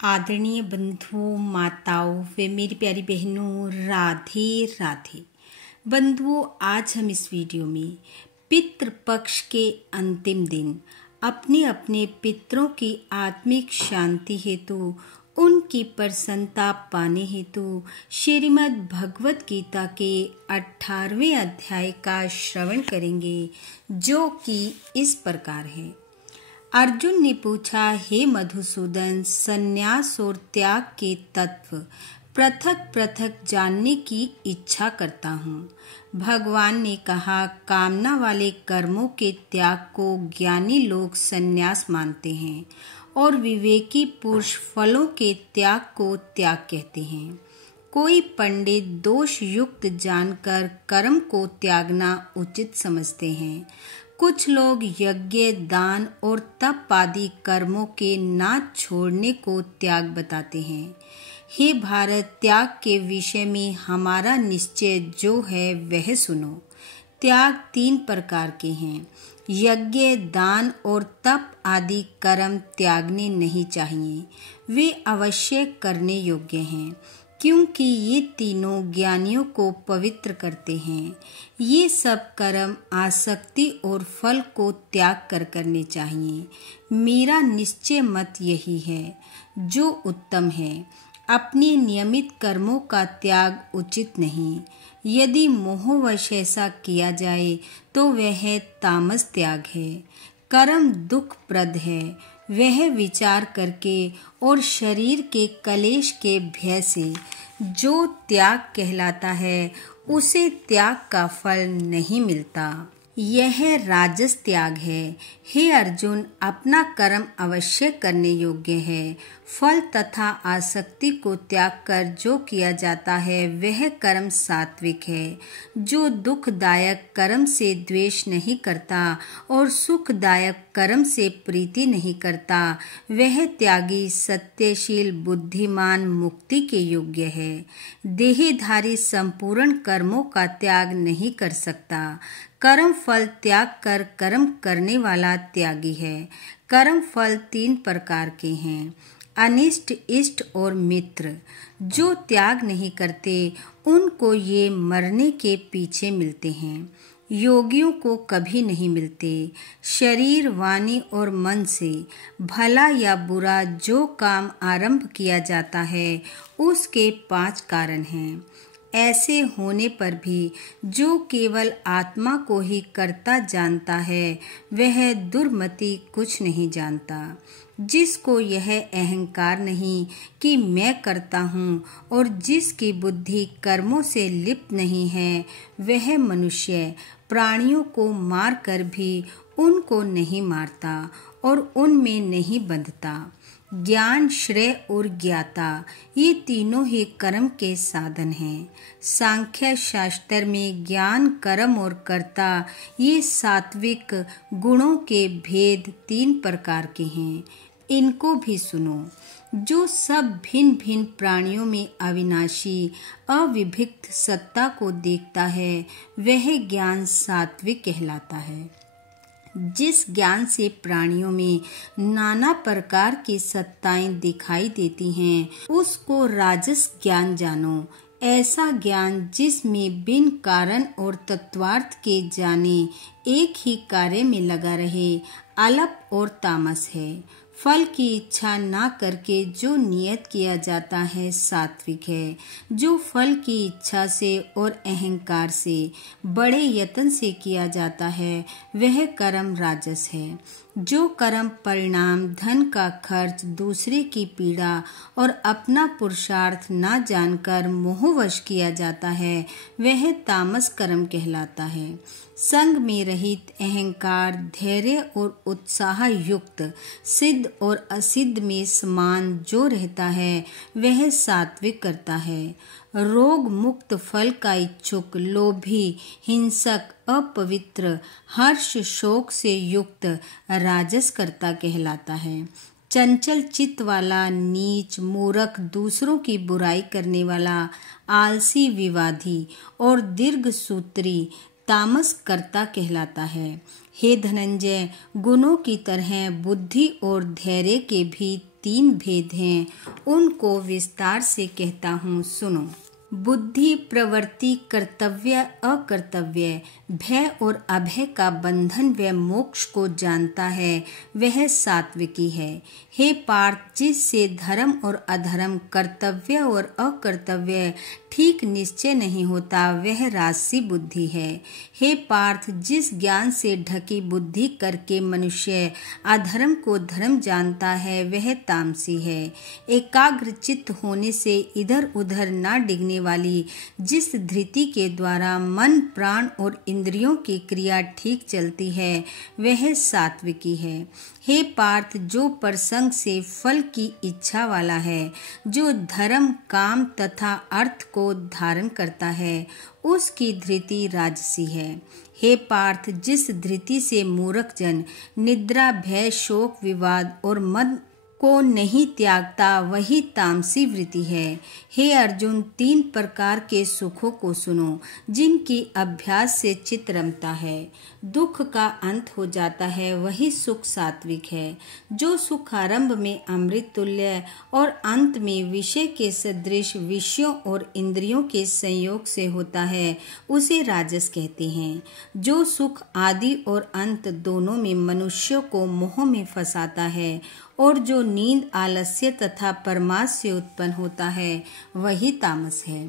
आदरणीय बंधुओं, माताओं व मेरी प्यारी बहनों, राधे राधे। बंधुओं, आज हम इस वीडियो में पितृपक्ष के अंतिम दिन अपने अपने पितरों की आत्मिक शांति हेतु, उनकी प्रसन्नता पाने हेतु श्रीमद् भगवत गीता के 18वें अध्याय का श्रवण करेंगे, जो कि इस प्रकार है। अर्जुन ने पूछा, हे मधुसूदन, संन्यास और त्याग के तत्व पृथक पृथक जानने की इच्छा करता हूँ। भगवान ने कहा, कामना वाले कर्मों के त्याग को ज्ञानी लोग संन्यास मानते हैं और विवेकी पुरुष फलों के त्याग को त्याग कहते हैं। कोई पंडित दोष युक्त जानकर कर्म को त्यागना उचित समझते हैं। कुछ लोग यज्ञ, दान और तप आदि कर्मों के ना छोड़ने को त्याग बताते हैं। हे भारत, त्याग के विषय में हमारा निश्चय जो है वह सुनो। त्याग 3 प्रकार के हैं। यज्ञ, दान और तप आदि कर्म त्यागने नहीं चाहिए। वे अवश्य करने योग्य हैं, क्योंकि ये तीनों ज्ञानियों को पवित्र करते हैं। ये सब कर्म आसक्ति और फल को त्याग कर करने चाहिए। मेरा निश्चय मत यही है, जो उत्तम है। अपने नियमित कर्मों का त्याग उचित नहीं। यदि मोहवश ऐसा किया जाए तो वह तामस त्याग है। कर्म दुखप्रद है। वह विचार करके और शरीर के कलेश के भय से जो त्याग कहलाता है, उसे त्याग का फल नहीं मिलता। यह राजस त्याग है। हे अर्जुन, अपना कर्म अवश्य करने योग्य है। फल तथा आसक्ति को त्याग कर जो किया जाता है वह कर्म सात्विक है। जो दुखदायक कर्म से द्वेष नहीं करता और सुखदायक कर्म से प्रीति नहीं करता, वह त्यागी सत्यशील बुद्धिमान मुक्ति के योग्य है। देहधारी संपूर्ण कर्मों का त्याग नहीं कर सकता। कर्म फल त्याग कर कर्म करने वाला त्यागी है। कर्म फल 3 प्रकार के हैं, अनिष्ट, इष्ट और मित्र। जो त्याग नहीं करते उनको ये मरने के पीछे मिलते हैं। योगियों को कभी नहीं मिलते। शरीर, वाणी और मन से भला या बुरा जो काम आरंभ किया जाता है, उसके 5 कारण हैं। ऐसे होने पर भी जो केवल आत्मा को ही करता जानता है, वह दुर्मति कुछ नहीं जानता। जिसको यह अहंकार नहीं कि मैं करता हूँ और जिसकी बुद्धि कर्मों से लिप्त नहीं है, वह मनुष्य प्राणियों को मार कर भी उनको नहीं मारता और उनमें नहीं बंधता। ज्ञान, श्रेय और ज्ञाता, ये तीनों ही कर्म के साधन हैं। सांख्य शास्त्र में ज्ञान, कर्म और कर्ता, ये सात्विक गुणों के भेद 3 प्रकार के हैं। इनको भी सुनो। जो सब भिन्न भिन्न प्राणियों में अविनाशी अविभक्त सत्ता को देखता है, वह ज्ञान सात्विक कहलाता है। जिस ज्ञान से प्राणियों में नाना प्रकार की सत्ताएं दिखाई देती हैं, उसको राजस ज्ञान जानो। ऐसा ज्ञान जिसमें बिन कारण और तत्वार्थ के जाने एक ही कार्य में लगा रहे, अलप और तामस है। फल की इच्छा ना करके जो नियत किया जाता है, सात्विक है। जो फल की इच्छा से और अहंकार से बड़े यत्न से किया जाता है, वह कर्म राजस है। जो कर्म परिणाम, धन का खर्च, दूसरे की पीड़ा और अपना पुरुषार्थ ना जानकर मोहवश किया जाता है, वह तामस कर्म कहलाता है। संग में रहित, अहंकार, धैर्य और उत्साह युक्त, सिद्ध और असिद्ध में समान जो रहता है, वह सात्विक करता है। रोग मुक्त, फल का इच्छुक, लोभी, हिंसक, अपवित्र, हर्ष शोक से युक्त राजस कर्ता कहलाता है। चंचल चित्त वाला, नीच, मूर्ख, दूसरों की बुराई करने वाला, आलसी, विवादी और दीर्घ सूत्री तामस कर्ता कहलाता है। हे धनंजय, गुणों की तरह बुद्धि और धैर्य के भी 3 भेद हैं, उनको विस्तार से कहता हूँ, सुनो। बुद्धि, प्रवृत्ति, कर्तव्य, अकर्तव्य, भय और अभय का बंधन व मोक्ष को जानता है, वह सात्विकी है। हे पार्थ, जिससे धर्म और अधर्म, कर्तव्य और अकर्तव्य ठीक निश्चय नहीं होता, वह राजसी बुद्धि है। हे पार्थ, जिस ज्ञान से ढकी बुद्धि करके मनुष्य अधर्म को धर्म जानता है, वह तामसी है। एकाग्र चित्त होने से इधर उधर ना डिगने वाली जिस धृति के द्वारा मन, प्राण और इंद्रियों की क्रिया ठीक चलती है, वह सात्विकी है। हे पार्थ, जो प्रसंग से फल की इच्छा वाला है, जो धर्म, काम तथा अर्थ को धारण करता है, उसकी धृति राजसी है। हे पार्थ, जिस धृति से मूर्ख जन निद्रा, भय, शोक, विवाद और मद को नहीं त्यागता, वही तामसी वृत्ति है। हे अर्जुन, 3 प्रकार के सुखों को सुनो, जिनकी अभ्यास से चित्त रमता है, दुख का अंत हो जाता है, वही सुख सात्विक है। जो सुख आरंभ में अमृत तुल्य और अंत में विषय के सदृश विषयों और इंद्रियों के संयोग से होता है, उसे राजस कहते हैं। जो सुख आदि और अंत दोनों में मनुष्यों को मोह में फंसाता है और जो नींद, आलस्य तथा परमार्थ से उत्पन्न होता है, वही तामस है।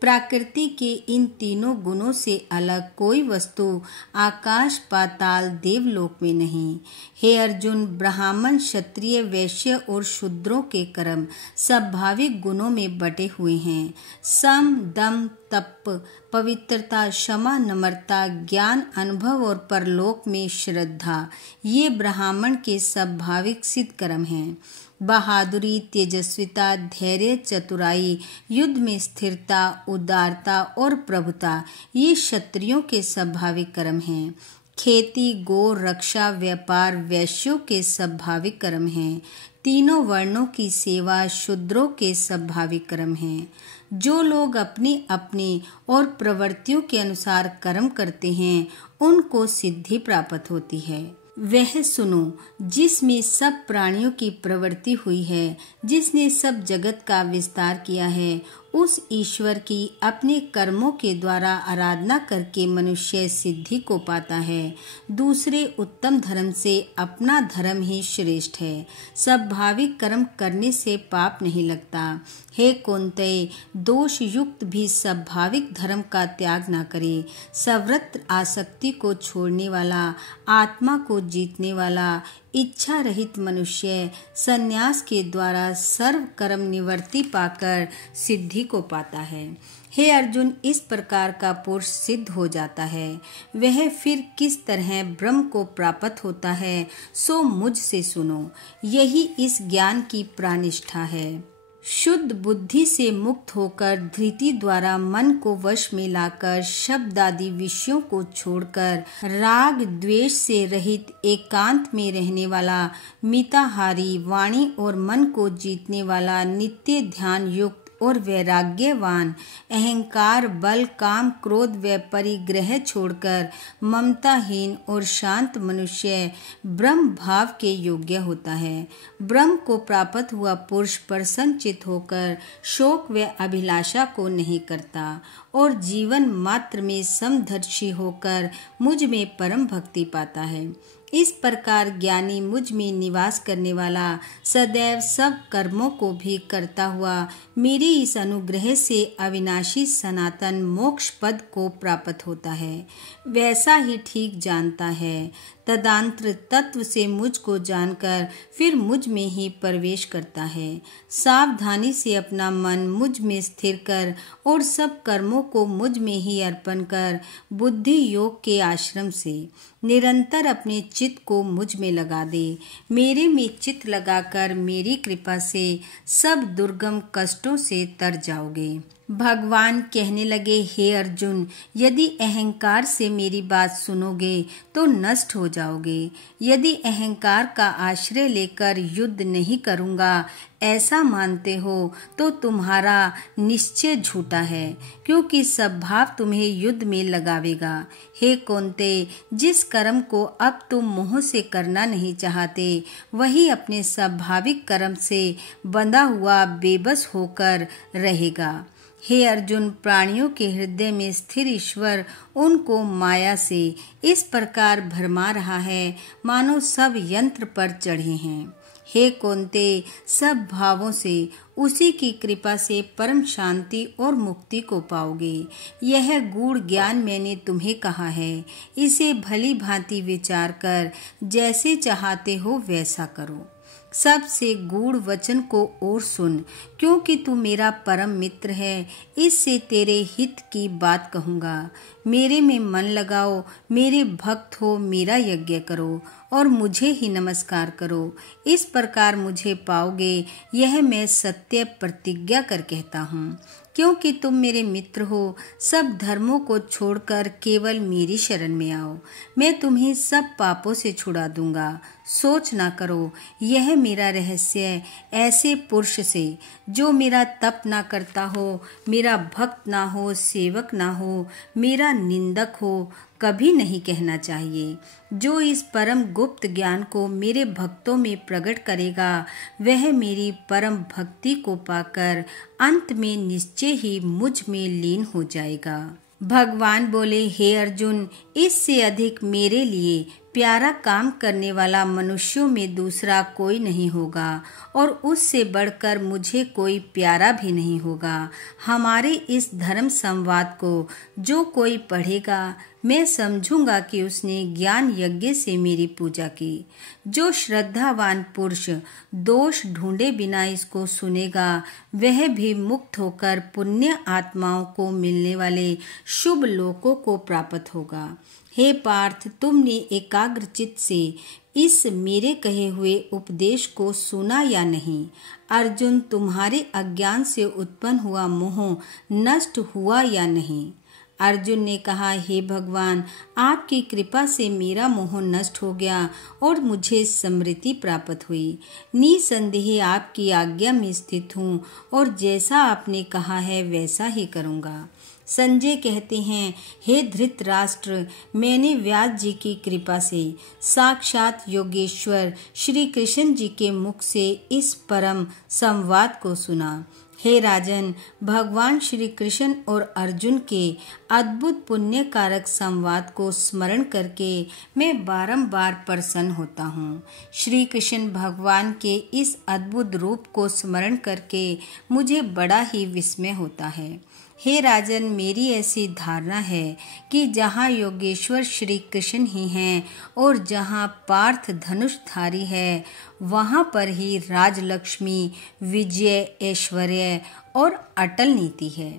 प्रकृति के इन तीनों गुणों से अलग कोई वस्तु आकाश, पाताल, देवलोक में नहीं। हे अर्जुन, ब्राह्मण, क्षत्रिय, वैश्य और शूद्रों के कर्म स्वाभाविक गुणों में बटे हुए हैं। सम, दम, तप, पवित्रता, क्षमा, नम्रता, ज्ञान, अनुभव और परलोक में श्रद्धा, ये ब्राह्मण के स्वाभाविक सिद्ध कर्म हैं। बहादुरी, तेजस्विता, धैर्य, चतुराई, युद्ध में स्थिरता, उदारता और प्रभुता, ये क्षत्रियों के स्वाभाविक कर्म हैं। खेती, गो रक्षा, व्यापार वैश्यों के स्वाभाविक कर्म हैं। तीनों वर्णों की सेवा शूद्रों के स्वाभाविक कर्म हैं। जो लोग अपने अपने और प्रवृत्तियों के अनुसार कर्म करते हैं, उनको सिद्धि प्राप्त होती है। वह सुनो, जिसमें सब प्राणियों की प्रवृत्ति हुई है, जिसने सब जगत का विस्तार किया है, उस ईश्वर की अपने कर्मों के द्वारा आराधना करके मनुष्य सिद्धि को पाता है। दूसरे उत्तम धर्म से अपना धर्म ही श्रेष्ठ है। स्वाभाविक कर्म करने से पाप नहीं लगता। हे कौन्तेय, दोष युक्त भी स्वाभाविक धर्म का त्याग न करे। सवृत्त आसक्ति को छोड़ने वाला, आत्मा को जीतने वाला, इच्छा रहित मनुष्य संन्यास के द्वारा सर्व कर्म निवृत्ति पाकर सिद्धि को पाता है। हे अर्जुन, इस प्रकार का पुरुष सिद्ध हो जाता है। वह फिर किस तरह ब्रह्म को प्राप्त होता है, सो मुझसे सुनो। यही इस ज्ञान की प्राणनिष्ठा है। शुद्ध बुद्धि से मुक्त होकर धृति द्वारा मन को वश में लाकर शब्द आदि विषयों को छोड़कर राग द्वेष से रहित एकांत में रहने वाला, मिताहारी, वाणी और मन को जीतने वाला, नित्य ध्यान युक्त और वैराग्यवान, अहंकार, बल, काम, क्रोध व परिग्रह छोड़कर ममताहीन और शांत मनुष्य ब्रह्म भाव के योग्य होता है। ब्रह्म को प्राप्त हुआ पुरुष प्रसन्नचित्त होकर शोक व अभिलाषा को नहीं करता और जीवन मात्र में समदर्शी होकर मुझ में परम भक्ति पाता है। इस प्रकार ज्ञानी मुझ में निवास करने वाला सदैव सब कर्मों को भी करता हुआ मेरे इस अनुग्रह से अविनाशी सनातन मोक्ष पद को प्राप्त होता है। वैसा ही ठीक जानता है। तदांतर तत्व से मुझको जानकर फिर मुझ में ही प्रवेश करता है। सावधानी से अपना मन मुझ में स्थिर कर और सब कर्मों को मुझ में ही अर्पण कर बुद्धि योग के आश्रम से निरंतर अपने चित्त को मुझ में लगा दे। मेरे में चित्त लगाकर मेरी कृपा से सब दुर्गम कष्टों से तर जाओगे। भगवान कहने लगे, हे अर्जुन, यदि अहंकार से मेरी बात सुनोगे तो नष्ट हो जाओगे। यदि अहंकार का आश्रय लेकर युद्ध नहीं करूंगा ऐसा मानते हो तो तुम्हारा निश्चय झूठा है, क्योंकि सद्भाव तुम्हें युद्ध में लगावेगा। हे कौन्ते, जिस कर्म को अब तुम मोह से करना नहीं चाहते वही अपने स्वाभाविक कर्म से बंधा हुआ बेबस होकर रहेगा। हे अर्जुन, प्राणियों के हृदय में स्थिर ईश्वर उनको माया से इस प्रकार भरमा रहा है मानो सब यंत्र पर चढ़े हैं। हे कौन्ते, सब भावों से उसी की कृपा से परम शांति और मुक्ति को पाओगे। यह गूढ़ ज्ञान मैंने तुम्हें कहा है, इसे भली भांति विचार कर जैसे चाहते हो वैसा करो। सबसे गूढ़ वचन को और सुन, क्योंकि तू मेरा परम मित्र है। इससे तेरे हित की बात कहूँगा। मेरे में मन लगाओ, मेरे भक्त हो, मेरा यज्ञ करो और मुझे ही नमस्कार करो। इस प्रकार मुझे पाओगे, यह मैं सत्य प्रतिज्ञा कर कहता हूँ। क्योंकि तुम मेरे मित्र हो, सब धर्मों को छोड़कर केवल मेरी शरण में आओ, मैं तुम्हें सब पापों से छुड़ा दूंगा। सोच ना करो, यह मेरा रहस्य ऐसे पुरुष से जो मेरा तप ना करता हो, मेरा भक्त ना हो, सेवक ना हो, मेरा निंदक हो, कभी नहीं कहना चाहिए। जो इस परम गुप्त ज्ञान को मेरे भक्तों में प्रकट करेगा वह मेरी परम भक्ति को पाकर अंत में निश्चय ही मुझ में लीन हो जाएगा। भगवान बोले, हे अर्जुन, इससे अधिक मेरे लिए प्यारा काम करने वाला मनुष्यों में दूसरा कोई नहीं होगा और उससे बढ़कर मुझे कोई प्यारा भी नहीं होगा। हमारे इस धर्म संवाद को जो कोई पढ़ेगा मैं समझूंगा कि उसने ज्ञान यज्ञ से मेरी पूजा की। जो श्रद्धावान पुरुष दोष ढूंढे बिना इसको सुनेगा वह भी मुक्त होकर पुण्य आत्माओं को मिलने वाले शुभ लोकों को प्राप्त होगा। हे पार्थ, तुमने एकाग्र चित्त से इस मेरे कहे हुए उपदेश को सुना या नहीं? अर्जुन, तुम्हारे अज्ञान से उत्पन्न हुआ मोह नष्ट हुआ या नहीं? अर्जुन ने कहा, हे भगवान, आपकी कृपा से मेरा मोह नष्ट हो गया और मुझे समृद्धि प्राप्त हुई। निसंदेह आपकी आज्ञा में स्थित हूँ और जैसा आपने कहा है वैसा ही करूँगा। संजय कहते हैं, हे धृतराष्ट्र, मैंने व्यास जी की कृपा से साक्षात योगेश्वर श्री कृष्ण जी के मुख से इस परम संवाद को सुना। हे राजन, भगवान श्री कृष्ण और अर्जुन के अद्भुत पुण्य कारक संवाद को स्मरण करके मैं बारंबार प्रसन्न होता हूँ। श्री कृष्ण भगवान के इस अद्भुत रूप को स्मरण करके मुझे बड़ा ही विस्मय होता है। हे राजन, मेरी ऐसी धारणा है कि जहाँ योगेश्वर श्री कृष्ण ही हैं और जहाँ पार्थ धनुषधारी है वहाँ पर ही राजलक्ष्मी, विजय, ऐश्वर्य और अटल नीति है।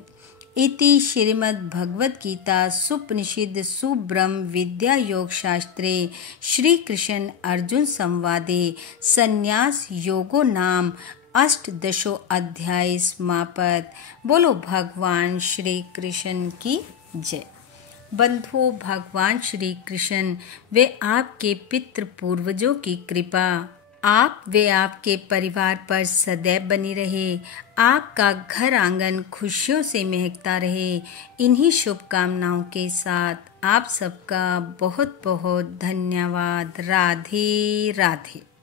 इति श्रीमद् भगवद गीता सुपनिषद सुब्रह्म विद्या योग शास्त्रे श्री कृष्ण अर्जुन संवादे संन्यास योगो नाम अष्टदशो अध्याय समाप्त। बोलो भगवान श्री कृष्ण की जय। बंधुओं, भगवान श्री कृष्ण वे आपके पितृ पूर्वजों की कृपा आप वे आपके परिवार पर सदैव बनी रहे। आपका घर आंगन खुशियों से महकता रहे। इन्हीं शुभकामनाओं के साथ आप सबका बहुत बहुत धन्यवाद। राधे राधे।